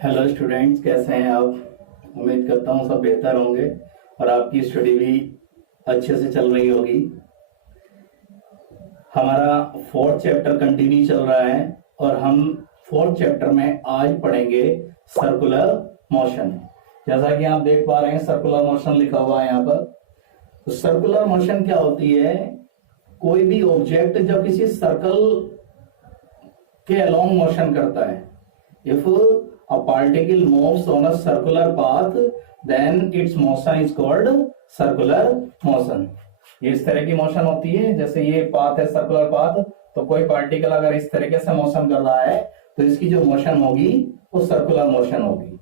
Hello students, कैसे हैं आप। उम्मीद करता हूँ सब बेहतर होंगे और आपकी स्टडी भी अच्छे से चल रही होगी। हमारा फोर्थ चैप्टर कंटिन्यू चल रहा है और हम फोर्थ चैप्टर में आज पढ़ेंगे सर्कुलर मोशन। जैसा कि आप देख पा रहे हैं सर्कुलर मोशन लिखा हुआ है यहाँ पर। तो सर्कुलर मोशन क्या होती है? कोई भी ऑब्जेक्ट जब किसी सर्कल के अलोंग मोशन करता है, if a particle moves on a circular path then its motion is called circular motion। ये इस तरह की मोशन होती है, जैसे ये पाथ है सर्कुलर पाथ, तो कोई पार्टिकल अगर इस तरीके से मोशन कर रहा है तो इसकी जो मोशन होगी वो सर्कुलर मोशन होगी।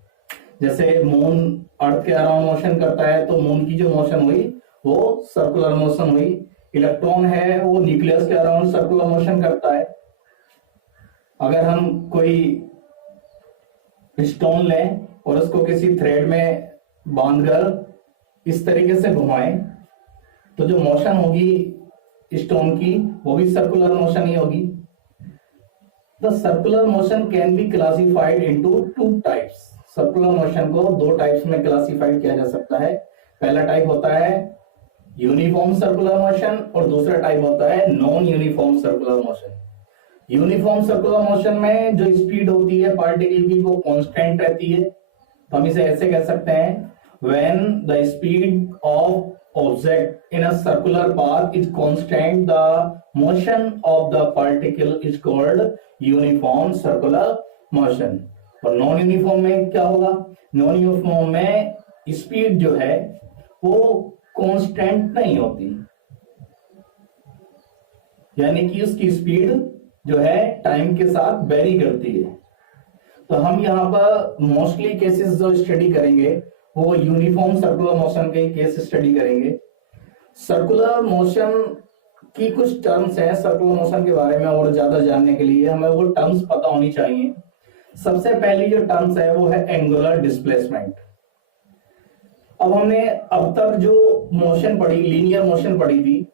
जैसे मून अर्थ के अराउंड मोशन करता है तो मून की जो मोशन हुई वो सर्कुलर मोशन हुई। इलेक्ट्रॉन है वो न्यूक्लियस के अराउंड सर्कुलर मोशन करता है। अगर हम कोई स्टोन लें और उसको किसी थ्रेड में बांधकर इस तरीके से घुमाएं तो जो मोशन होगी स्टोन की वो भी सर्कुलर मोशन ही होगी। The circular motion can be classified into two types. Circular motion को दो टाइप्स में क्लासिफाइड किया जा सकता है। पहला टाइप होता है यूनिफॉर्म सर्कुलर मोशन और दूसरा टाइप होता है non uniform circular motion. Uniform circular motion में जो स्पीड होती है पार्टिकल की वो कांस्टेंट रहती है। तो हम इसे ऐसे कह सकते हैं, when the speed of object in a circular path is constant the motion of the particle is called uniform circular motion. और नॉन यूनिफॉर्म में क्या होगा? नॉन यूनिफॉर्म में स्पीड जो है वो कांस्टेंट नहीं होती, यानी कि उसकी स्पीड जो है टाइम के साथ वेरी करती है। तो हम यहाँ पर मोस्टली केसेस जो स्टडी करेंगे वो यूनिफॉर्म सर्कुलर मोशन के केस स्टडी करेंगे। सर्कुलर मोशन की कुछ टर्म्स हैं। सर्कुलर मोशन के बारे में और ज्यादा जानने के लिए हमें वो टर्म्स पता होनी चाहिए। सबसे पहली जो टर्म्स है वो है एंगुलर डिस्प्लेसमेंट। अब हमने अब तक जो मोशन पढ़ी, लीनियर मोशन पढ़ी थी,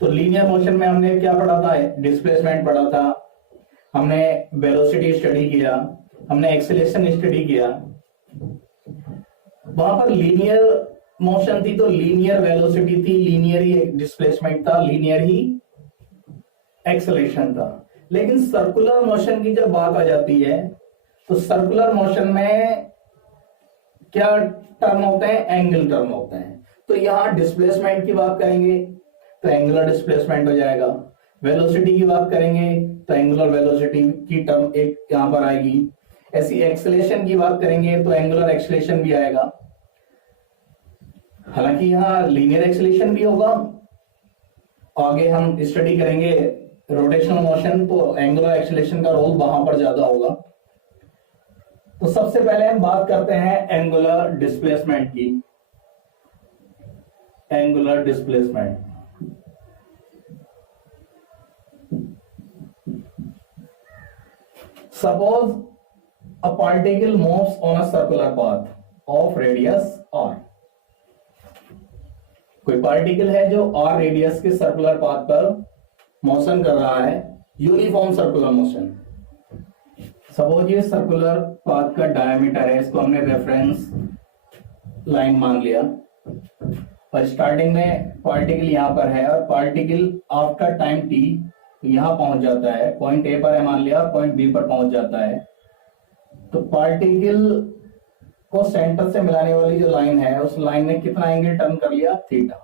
तो लीनियर मोशन में हमने क्या पढ़ा था? डिस्प्लेसमेंट पढ़ा था, हमने वेलोसिटी स्टडी किया, हमने एक्सेलरेशन स्टडी किया। वहां पर लीनियर मोशन थी तो लीनियर वेलोसिटी थी, लीनियर ही डिस्प्लेसमेंट था, लीनियर ही एक्सेलरेशन था। लेकिन सर्कुलर मोशन की जब बात आ जाती है तो सर्कुलर मोशन में क्या टर्म होते हैं? एंगल टर्म होते हैं। तो यहां डिस्प्लेसमेंट की बात करेंगे तो एंगुलर डिस्प्लेसमेंट हो जाएगा। वेलोसिटी की बात करेंगे तो एंगुलर वेलोसिटी की टर्म एक यहां पर आएगी। ऐसी एक्सेलरेशन की बात करेंगे तो एंगुलर एक्सेलरेशन भी आएगा। हालांकि यहां लीनियर एक्सेलरेशन भी होगा। आगे हम स्टडी करेंगे रोटेशनल मोशन, तो एंगुलर एक्सेलरेशन का रोल वहां पर ज्यादा होगा। तो सबसे पहले हम बात करते हैं एंगुलर डिस्प्लेसमेंट की। Angular displacement, suppose a particle moves on a circular path of radius r। कोई पार्टिकल है जो r रेडियस के सर्कुलर पाथ पर मोशन कर रहा है, यूनिफॉर्म सर्कुलर मोशन। सपोज ये सर्कुलर पाथ का डायमीटर है, इसको हमने रेफरेंस लाइन मान लिया और स्टार्टिंग में पार्टिकल यहां पर है और पार्टिकल आफ्टर टाइम t यहां पहुंच जाता है, पॉइंट ए पर है मान लिया, पॉइंट बी पर पहुंच जाता है। तो पार्टिकल को सेंटर से मिलाने वाली जो लाइन है उस लाइन ने कितना एंगल टर्न कर लिया? थीटा।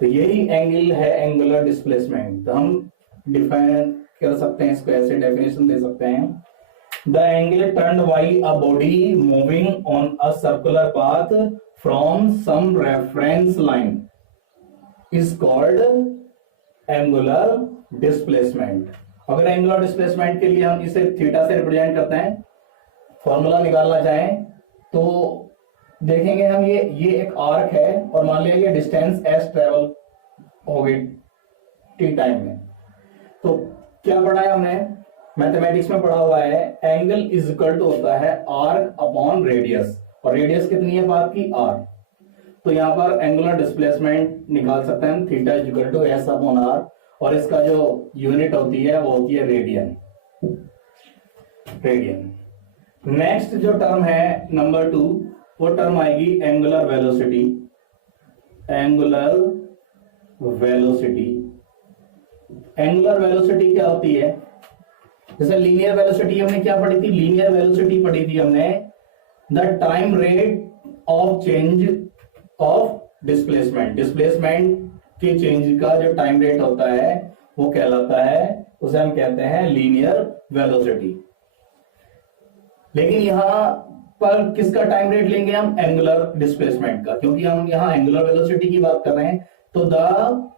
तो यही एंगल है एंगुलर डिस्प्लेसमेंट। तो हम डिफाइन कर सकते हैं, इसको ऐसे डेफिनेशन दे सकते हैं, the angle turned by a body moving on a circular path from some reference line is called angular displacement. अगर एंगुलर डिस्प्लेसमेंट के लिए हम इसे थीटा से रिप्रेजेंट करते हैं, फॉर्मूला निकालना चाहें तो देखेंगे हम ये एक आर्क है और मान लिया ये डिस्टेंस एस ट्रेवल हो गई टी टाइम में। तो क्या पढ़ा है हमने? मैथमेटिक्स में पढ़ा हुआ है एंगल इज इक्वल टू होता है आर्क अपॉन रेडियस, और रेडियस कितनी है पाथ की? आर। तो यहाँ पर एंगुलर डिस्प्लेसमेंट निकाल सकते हैं theta is equal to S upon R, और इसका जो यूनिट होती है वो होती है रेडियन। रेडियन नेक्स्ट जो टर्म है नंबर 2, वो टर्म आएगी angular velocity. Angular velocity, angular velocity क्या होती है? जैसे लीनियर वेलोसिटी हमने क्या पढ़ी थी? लीनियर वेलोसिटी पढ़ी थी हमने, the time rate of change of displacement. Displacement के चेंज का जो टाइम रेट होता है वो कहलाता है, उसे हम कहते हैं लीनियर वेलोसिटी। लेकिन यहां पर किसका टाइम रेट लेंगे हम? एंगुलर डिस्प्लेसमेंट का, क्योंकि हम यहां एंगुलर वेलोसिटी की बात कर रहे हैं। तो the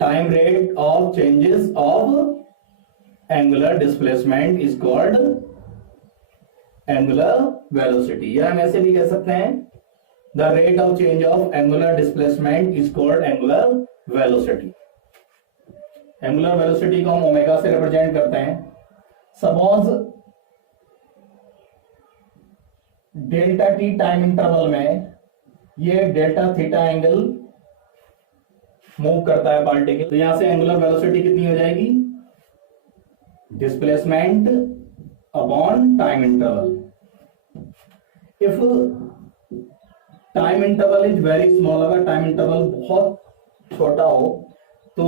time rate of changes of angular displacement is called angular velocity, या हम ऐसे भी कह सकते हैं the rate of change of angular displacement is called angular velocity. Angular velocity को हम ओमेगा से रिप्रेजेंट करते हैं। Suppose delta T time interval में ये डेल्टा थीटा एंगल मूव करता है पार्टिकल, तो यहां से एंगुलर वेलोसिटी कितनी हो जाएगी? Displacement upon time interval. If time interval is very small, अगर टाइम इंटरवल बहुत छोटा हो तो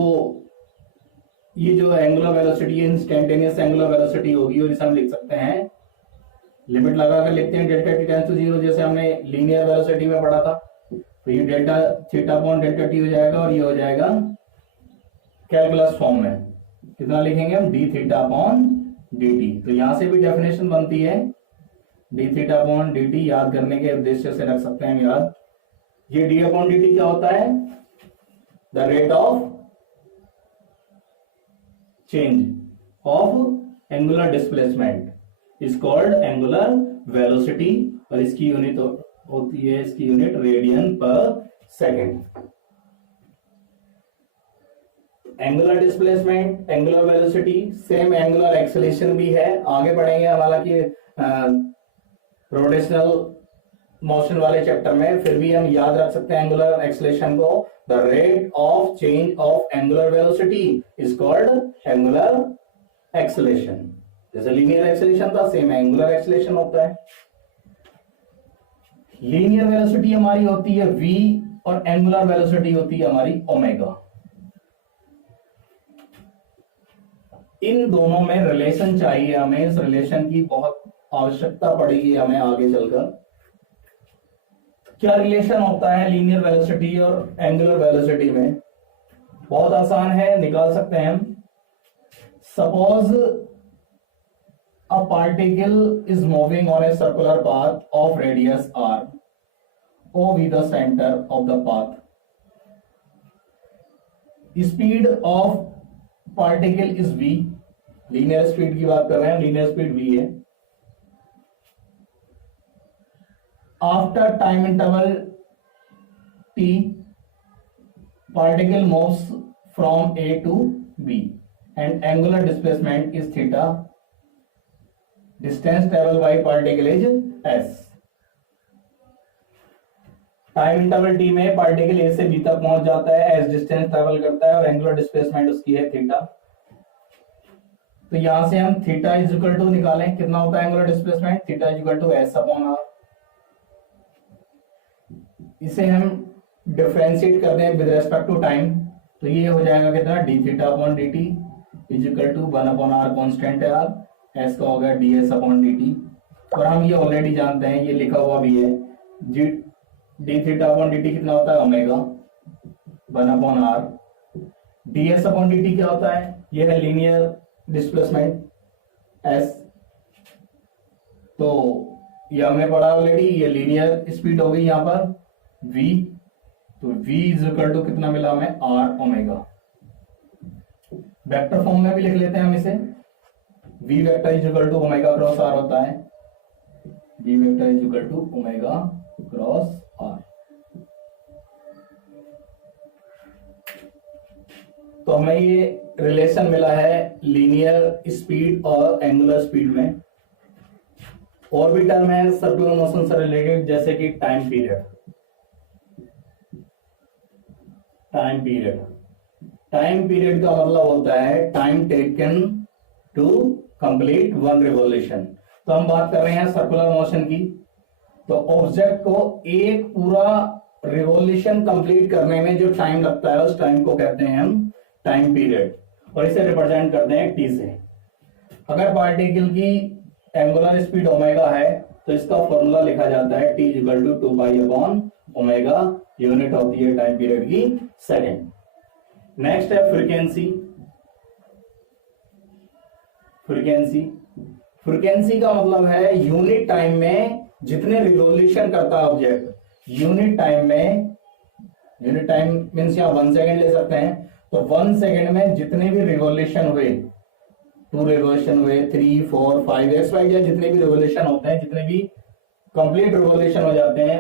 ये जो angular velocity instantaneous angular velocity होगी, और इसे हम लिख सकते हैं, लिमिट लगाकर लिखते हैं डेल्टा टी टेंड्स टू 0, जैसे हमने लीनियर वेलोसिटी में पढ़ा था। तो ये delta theta upon delta T हो जाएगा, और ये हो जाएगा कैलकुलस फॉर्म में कितना लिखेंगे हम? D theta upon D T. तो यहां से भी डेफिनेशन बनती है D theta upon D T, याद करने के उद्देश्य से रख सकते हैं याद। ये डी अपॉन डी टी क्या होता है? The rate of change of angular displacement is called angular velocity, और इसकी यूनिट होती है, इसकी यूनिट रेडियन पर second. Angular displacement, angular velocity, same angular acceleration भी है, आगे बढ़ेंगे हालांकि रोटेशनल मोशन वाले चैप्टर में, फिर भी हम याद रख सकते हैं एंगुलर एक्सेलेरेशन को। The rate of change of angular velocity is called angular acceleration. जैसे लीनियर एक्सेलेरेशन था, सेम एंगुलर एक्सेलेरेशन होता है। लीनियर वेलोसिटी हमारी होती है v, और एंगुलर वेलोसिटी होती है हमारी ओमेगा। इन दोनों में रिलेशन चाहिए हमें, इस रिलेशन की बहुत आवश्यकता पड़ेगी हमें आगे चलकर। क्या रिलेशन होता है लीनियर वेलोसिटी और एंगुलर वेलोसिटी में? बहुत आसान है, निकाल सकते हैं हम। Suppose a particle is moving on a circular path of radius r, O be the center of the path. Speed of particle is v, linear speed की बात कर रहे हैं, linear speed v है। After time interval t, particle moves from A to B and angular displacement is theta. Distance traveled by particle is s. Time interval T में particle A से B तक पहुंच जाता है, एस डिस्टेंस ट्रेवल करता है, और एंगुलर डिस्प्लेसमेंट उसकी है थीटा। तो यहां से हम थीटा इज इक्वल टू निकालें, कितना होता है angular displacement? Theta is equal to S upon R. इसे हम डिफरेंशिएट कर दें विद रेस्पेक्ट टू टाइम, तो ये हो जाएगा कितना? D theta upon D T is equal to 1 upon R, constant है आर, एस का होगा D S upon D T. और हम ये ऑलरेडी जानते हैं, ये लिखा हुआ भी है, जी D theta upon D T कितना होता है? Omega 1 upon R. D S upon D T क्या होता है? ये है लीनियर डिस्प्लेसमेंट एस, तो ये हमने पढ़ा ऑलरेडी, ये लीनियर स्पीड हो गई यहाँ पर v, तो v इज इक्वल टू कितना मिला हमें? r omega. वेक्टर फॉर्म में भी लिख लेते हैं हम इसे, v vector is equal to omega cross r होता है, v vector is equal to omega cross r। तो हमें ये रिलेशन मिला है लीनियर स्पीड और एंगुलर स्पीड में। और भी टर्म है सर्कुलर मोशन से रिलेटेड, जैसे कि time period. Time period, time period का मतलब होता है time taken to complete one revolution. तो हम बात कर रहे हैं सर्कुलर मोशन की। तो ऑब्जेक्ट को एक पूरा रिवॉल्यूशन कंप्लीट करने में जो टाइम लगता है उस टाइम को कहते हैं हम टाइम पीरियड, और इसे रिप्रेजेंट करते हैं टी से। अगर पार्टिकल की एंगुलर स्पीड ओमेगा है तो इसका फॉर्मूला लिखा जाता है T equal to 2 pi upon omega, unit होती है टाइम पीरियड की सेकेंड। नेक्स्ट है फ्रीक्वेंसी। फ्रीक्वेंसी फ्रीक्वेंसी का मतलब है यूनिट टाइम में जितने रिवॉल्यूशन करता है ऑब्जेक्ट, यूनिट टाइम में, यूनिट टाइम मीन्स यहाँ 1 सेकेंड ले सकते हैं, तो 1 सेकेंड में जितने भी रिवॉल्यूशन हुए, 2 रिवॉल्यूशन हुए, 3, 4, 5 एक्स वाई जेड जितने भी रिवॉल्यूशन होते हैं, जितने भी कंप्लीट रिवॉल्यूशन हो जाते हैं,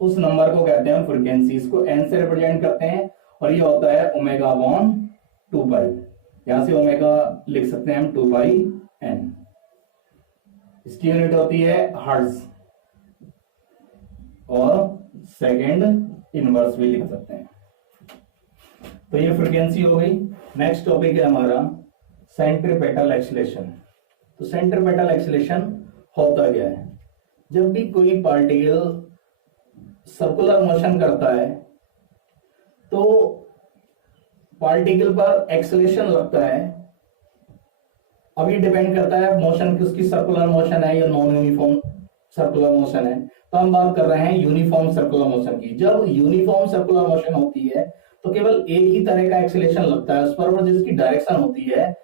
उस नंबर को कहते हैं हम फ्रीक्वेंसी। इसको एन से रिप्रेजेंट करते हैं और ये होता है ओमेगा अपॉन 2 पाई। यहां से ओमेगा लिख सकते हैं हम 2 पाई एन। इसकी यूनिट होती है हर्ट्ज और सेकेंड इनवर्स भी लिख सकते हैं। तो ये फ्रीक्वेंसी हो गई। नेक्स्ट टॉपिक है हमारा सेंट्रीपेटल एक्सीलरेशन। तो सेंट्रीपेटल एक्सीलरेशन होता क्या है? जब भी कोई पार्टिकल सर्कुलर मोशन करता है तो पार्टिकल पर एक्सीलरेशन लगता है। अब ये डिपेंड करता है मोशन किसकी, सर्कुलर मोशन है या नॉन यूनिफॉर्म सर्कुलर मोशन है। तो हम बात कर रहे हैं यूनिफॉर्म सर्कुलर मोशन की। जब यूनिफॉर्म सर्कुलर मोशन होती है तो केवल एक ही तरह का एक्सीलरेशन लगता है उस पर, और जिसकी डायरेक्शन होती है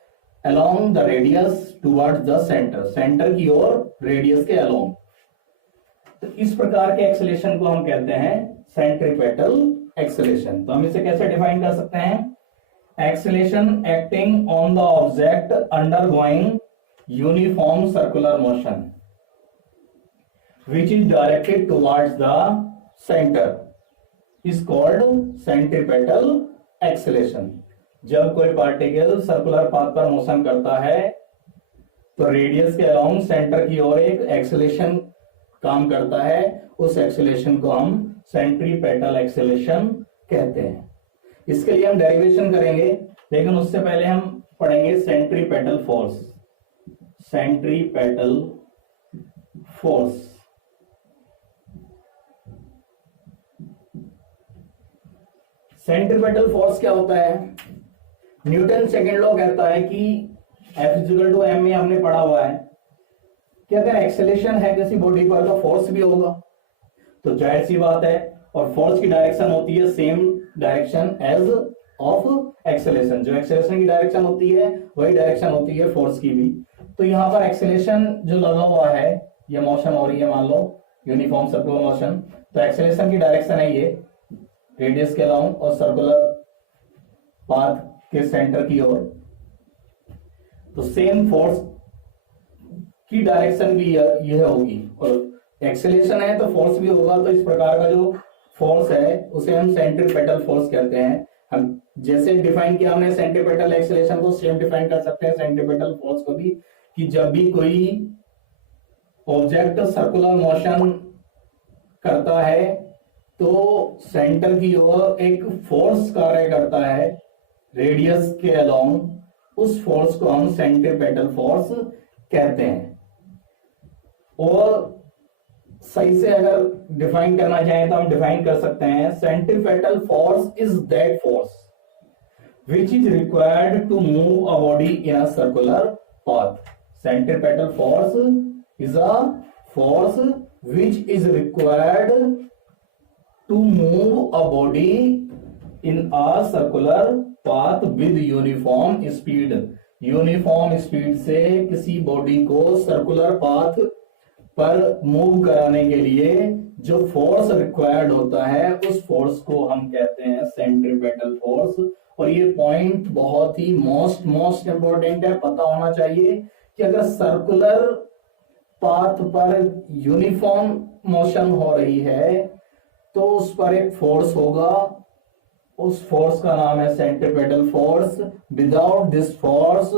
along the radius towards the centre, centre की ओर रेडियस के अलोंग। तो इस प्रकार के एक्सीलरेशन को हम कहते हैं सेंट्रीपेटल एक्सीलरेशन। तो हम इसे कैसे डिफाइन कर सकते हैं? Acceleration acting on the object undergoing uniform circular motion which is directed towards the center is called centripetal acceleration। जब कोई पार्टिकल सर्कुलर पाथ पर मोशन करता है तो रेडियस के अलोंग सेंटर की ओर एक एक्सेलेरेशन काम करता है, उस एक्सेलेरेशन को हम सेंट्रीपेटल एक्सेलेरेशन कहते हैं। इसके लिए हम डेरिवेशन करेंगे, लेकिन उससे पहले हम पढ़ेंगे centripetal force. Centripetal force centripetal force क्या होता है? न्यूटन सेकेंड लॉ कहता है कि F इक्वल टू m में हमने पढ़ा हुआ है कि अगर एक्सेलेरेशन है किसी बॉडी पर तो फोर्स भी होगा। तो जाहिर सी बात है, और फोर्स की डायरेक्शन होती है same direction as of acceleration. जो एक्सेलेरेशन की डायरेक्शन होती है वही डायरेक्शन होती है फोर्स की भी। तो यहाँ पर एक्सेलेरेशन जो लगा हुआ है, ये मोशन हो रही है मान लो यूनिफॉर्म सर्कुलर मोशन, तो एक्सेलेरेशन की डायरेक्शन है ये रेडियस के अलोंग और सर्कुलर पाथ के सेंटर की ओर। तो सेम फोर्स की डायरेक्शन भी यह होगी, और एक्सेलेरेशन है तो फोर्स भी होगा। तो इस प्रकार का जो फोर्स है उसे हम सेंट्रीपेटल फोर्स कहते हैं। हम जैसे डिफाइन किया हमने सेंट्रीपेटल एक्सेलेरेशन को, सेम डिफाइन कर सकते हैं सेंट्रीपेटल फोर्स को भी, कि जब भी कोई ऑब्जेक्ट सर्कुलर मोशन करता है तो सेंटर की ओर एक फोर्स कार्य करता है रेडियस के अलोंग, उस फोर्स को हम सेंट्रीपेटल फोर्स कहते हैं। और सही से अगर डिफाइन करना चाहें तो हम डिफाइन कर सकते हैं centripetal force is that force which is required to move a body in a circular path। Centripetal force is a force which is required to move a body in a circular path with uniform speed। Uniform speed से किसी body को circular path पर move कराने के लिए जो force required होता है उस फोर्स को हम कहते हैं सेंट्रीपेटल फोर्स। और ये पॉइंट बहुत ही मोस्ट इंपॉर्टेंट है, पता होना चाहिए कि अगर सर्कुलर पाथ पर यूनिफॉर्म मोशन हो रही है तो उस पर एक फोर्स होगा, उस फोर्स का नाम है centripetal force. Without this force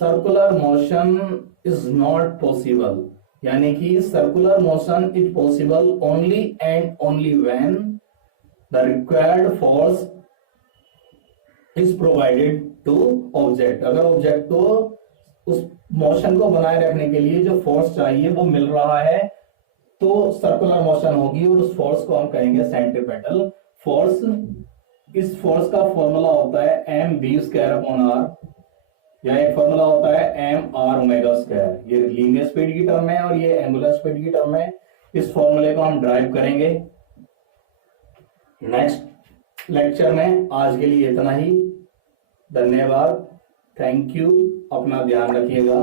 circular motion is not possible. यानी कि circular motion is possible only and only when the required force is provided to object. अगर ऑब्जेक्ट को उस मोशन को बनाए रखने के लिए जो फोर्स चाहिए वो मिल रहा है, तो सर्कुलर मोशन होगी और उस फोर्स को हम कहेंगे सेंट्रीपेटल फोर्स। इस फोर्स का फॉर्मूला होता है M B square upon R, या एक फॉर्मूला होता है एम आर ओमेगा स्क्वायर। ये लीनियर स्पीड की टर्म है और ये एंगुलर स्पीड की टर्म है। इस फॉर्मूले को हम ड्राइव करेंगे नेक्स्ट लेक्चर में। आज के लिए इतना ही, धन्यवाद, थैंक यू, अपना ध्यान रखिएगा।